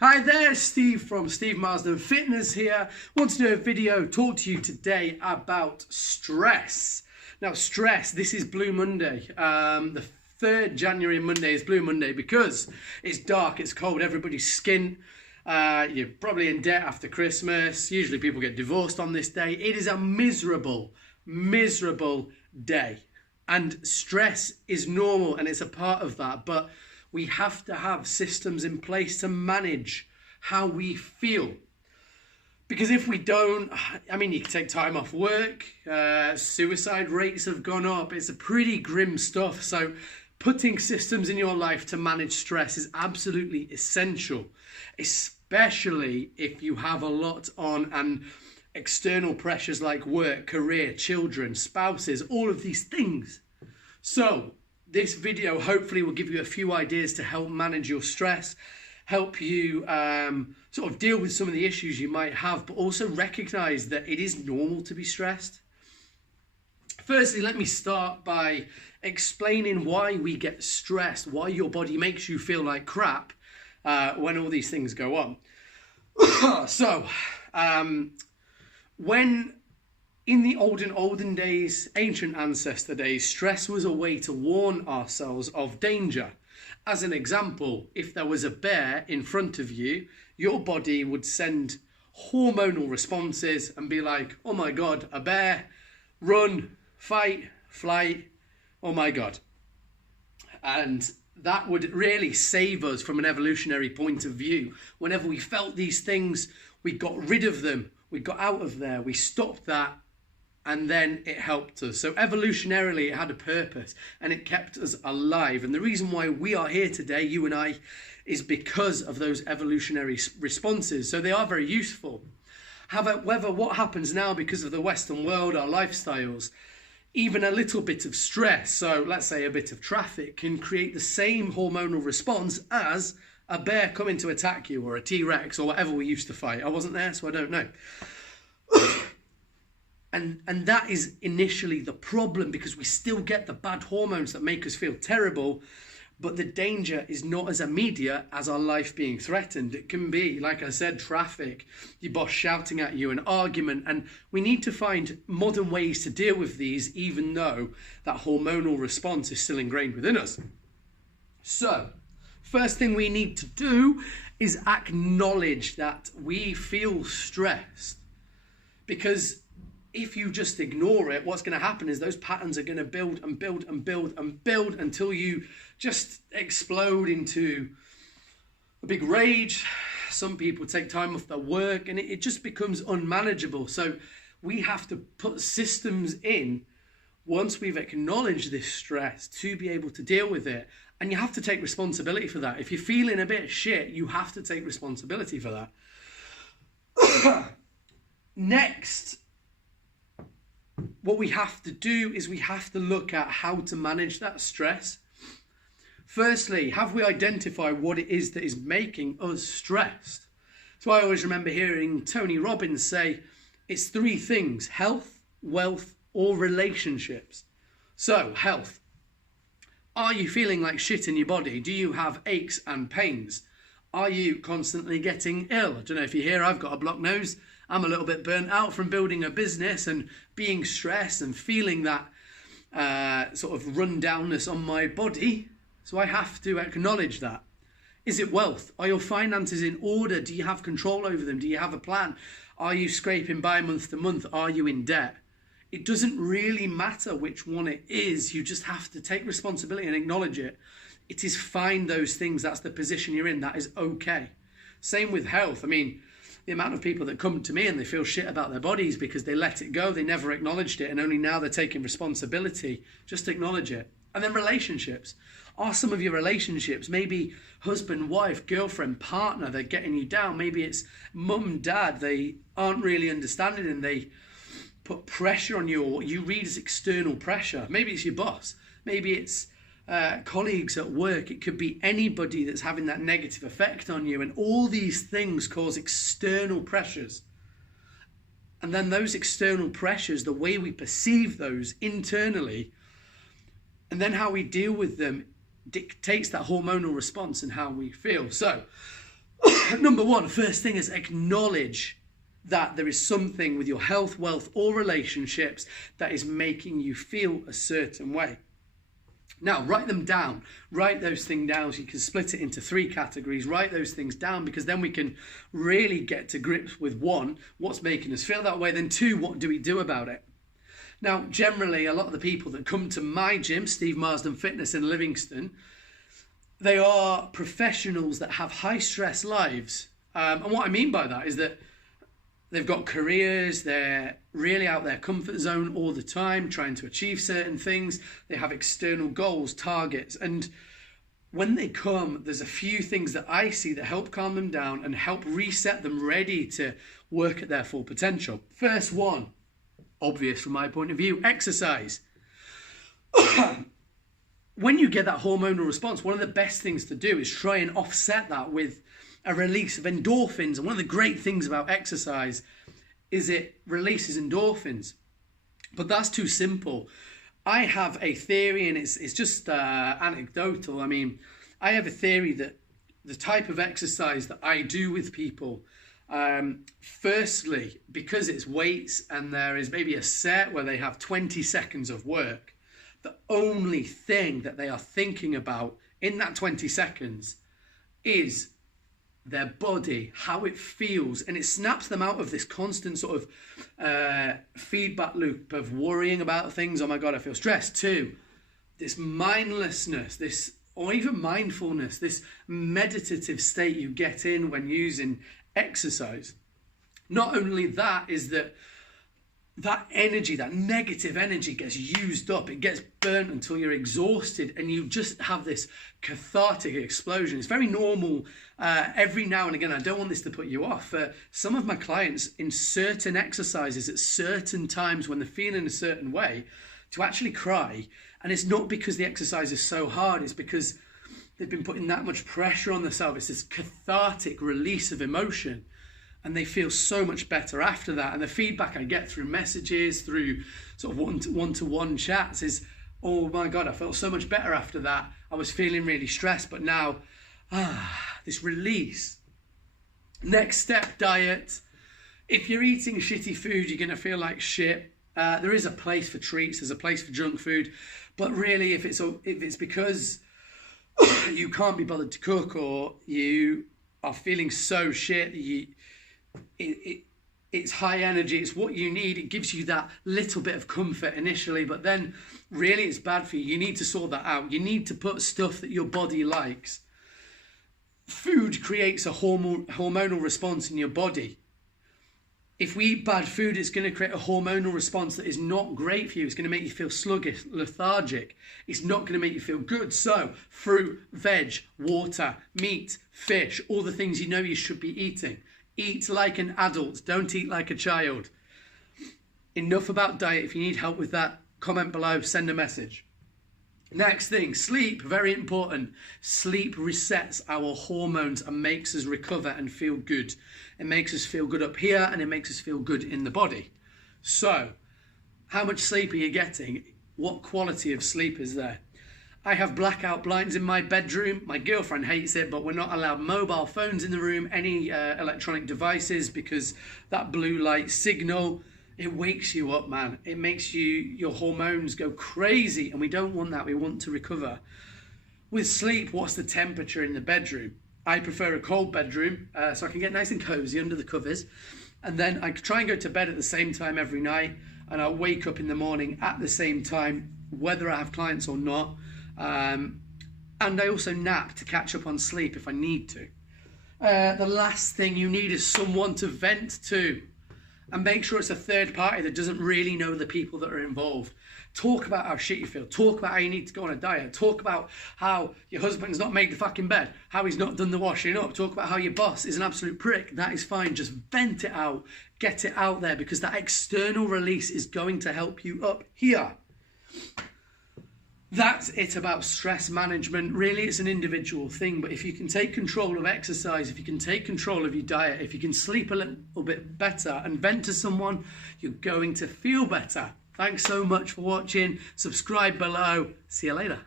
Hi there, Steve from Steve Marsden Fitness here. Want to do a video, talk to you today about stress. Now stress, this is Blue Monday. The 3rd January Monday is Blue Monday because it's dark, it's cold, everybody's skin. You're probably in debt after Christmas. Usually people get divorced on this day. It is a miserable, miserable day. And stress is normal and it's a part of that, but we have to have systems in place to manage how we feel. Because if we don't, you can take time off work, suicide rates have gone up, it's a pretty grim stuff. So putting systems in your life to manage stress is absolutely essential, especially if you have a lot on and external pressures like work, career, children, spouses, all of these things. So this video hopefully will give you a few ideas to help manage your stress, help you sort of deal with some of the issues you might have, but also recognize that it is normal to be stressed. Firstly, let me start by explaining why we get stressed, why your body makes you feel like crap when all these things go on. When in the olden days, ancient ancestor days, stress was a way to warn ourselves of danger. As an example, if there was a bear in front of you, your body would send hormonal responses and be like, oh my God, a bear, run, fight, flight, oh my God. And that would really save us from an evolutionary point of view. Whenever we felt these things, we got rid of them, we got out of there, we stopped that, and then it helped us. So evolutionarily, it had a purpose and it kept us alive. And the reason why we are here today, you and I, is because of those evolutionary responses. So they are very useful. However, what happens now because of the Western world, our lifestyles, even a little bit of stress, so let's say a bit of traffic, can create the same hormonal response as a bear coming to attack you, or a T-Rex, or whatever we used to fight. I wasn't there, so I don't know. And that is initially the problem, because we still get the bad hormones that make us feel terrible, but the danger is not as immediate as our life being threatened. It can be, like I said, traffic, your boss shouting at you, an argument, and we need to find modern ways to deal with these, even though that hormonal response is still ingrained within us. So, first thing we need to do is acknowledge that we feel stressed, because if you just ignore it, what's going to happen is those patterns are going to build and build and build and build until you just explode into a big rage. Some people take time off their work and it just becomes unmanageable. So we have to put systems in once we've acknowledged this stress to be able to deal with it. And you have to take responsibility for that. If you're feeling a bit shit, you have to take responsibility for that. Next, what we have to do is we have to look at how to manage that stress. Firstly, have we identified what it is that is making us stressed? So I always remember hearing Tony Robbins say, it's 3 things: health, wealth, or relationships. So, health. Are you feeling like shit in your body? Do you have aches and pains? Are you constantly getting ill? I don't know if you hear, I've got a blocked nose. I'm a little bit burnt out from building a business and being stressed and feeling that sort of rundownness on my body. So I have to acknowledge that. Is it wealth? Are your finances in order? Do you have control over them? Do you have a plan? Are you scraping by month to month? Are you in debt? It doesn't really matter which one it is. You just have to take responsibility and acknowledge it. It is fine, those things. That's the position you're in. That is okay. Same with health. The amount of people that come to me and they feel shit about their bodies because they let it go, they never acknowledged it, and only now they're taking responsibility. Just acknowledge it. And then relationships. Are some of your relationships, maybe husband, wife, girlfriend, partner, they're getting you down. Maybe it's mum, dad, they aren't really understanding and they put pressure on you, or you read as external pressure. Maybe it's your boss. Maybe it's colleagues at work. It could be anybody that's having that negative effect on you, and all these things cause external pressures. And then those external pressures, the way we perceive those internally, and then how we deal with them, dictates that hormonal response and how we feel. So Number one, first thing is acknowledge that there is something with your health, wealth, or relationships that is making you feel a certain way. Now, write them down. Write those things down so you can split it into 3 categories. Write those things down because then we can really get to grips with 1, what's making us feel that way. Then 2, what do we do about it? Now, generally, a lot of the people that come to my gym, Steve Marsden Fitness in Livingston, they are professionals that have high stress lives. And what I mean by that is that they've got careers, they're really out their comfort zone all the time, trying to achieve certain things. They have external goals, targets. And when they come, there's a few things that I see that help calm them down and help reset them ready to work at their full potential. First one, obvious from my point of view, exercise. When you get that hormonal response, one of the best things to do is try and offset that with a release of endorphins. And one of the great things about exercise is it releases endorphins. But that's too simple. I have a theory, and it's just anecdotal. I mean, I have a theory that the type of exercise that I do with people, firstly, because it's weights and there is maybe a set where they have 20 seconds of work, the only thing that they are thinking about in that 20 seconds is their body, how it feels, and it snaps them out of this constant sort of feedback loop of worrying about things. Oh my God, I feel stressed. 2, this mindlessness, or even mindfulness, this meditative state you get in when using exercise. Not only that is that energy, that negative energy gets used up. It gets burnt until you're exhausted and you just have this cathartic explosion. It's very normal every now and again. I don't want this to put you off. Some of my clients in certain exercises at certain times when they're feeling a certain way to actually cry. And it's not because the exercise is so hard. It's because they've been putting that much pressure on themselves. It's this cathartic release of emotion. And they feel so much better after that. And the feedback I get through messages, through sort of one-to-one chats is, oh my God, I felt so much better after that. I was feeling really stressed, but now, this release. Next step, diet. If you're eating shitty food, you're going to feel like shit. There is a place for treats, there's a place for junk food. But really, if it's because you can't be bothered to cook or you are feeling so shit that it's high energy, it's what you need, it gives you that little bit of comfort initially, but then really it's bad for you. You need to sort that out. You need to put stuff that your body likes. Food creates a hormonal response in your body. If we eat bad food, it's going to create a hormonal response that is not great for you. It's going to make you feel sluggish, lethargic. It's not going to make you feel good. So fruit, veg, water, meat, fish, all the things you know you should be eating. Eat like an adult, don't eat like a child. Enough about diet. If you need help with that, comment below, send a message. Next thing, sleep, very important. Sleep resets our hormones and makes us recover and feel good. It makes us feel good up here and it makes us feel good in the body. So, how much sleep are you getting? What quality of sleep is there? I have blackout blinds in my bedroom. My girlfriend hates it, but we're not allowed mobile phones in the room, any electronic devices, because that blue light signal, it wakes you up, man. It makes your hormones go crazy, and we don't want that. We want to recover. With sleep, what's the temperature in the bedroom? I prefer a cold bedroom, so I can get nice and cozy under the covers. And then I try and go to bed at the same time every night, and I wake up in the morning at the same time, whether I have clients or not. And I also nap to catch up on sleep if I need to. The last thing you need is someone to vent to. And make sure it's a third party that doesn't really know the people that are involved. Talk about how shit you feel. Talk about how you need to go on a diet. Talk about how your husband's not made the fucking bed. How he's not done the washing up. Talk about how your boss is an absolute prick. That is fine. Just vent it out. Get it out there, because that external release is going to help you up here. That's it about stress management. Really, it's an individual thing, but if you can take control of exercise, if you can take control of your diet, if you can sleep a little bit better and vent to someone, you're going to feel better. Thanks so much for watching. Subscribe below. See you later.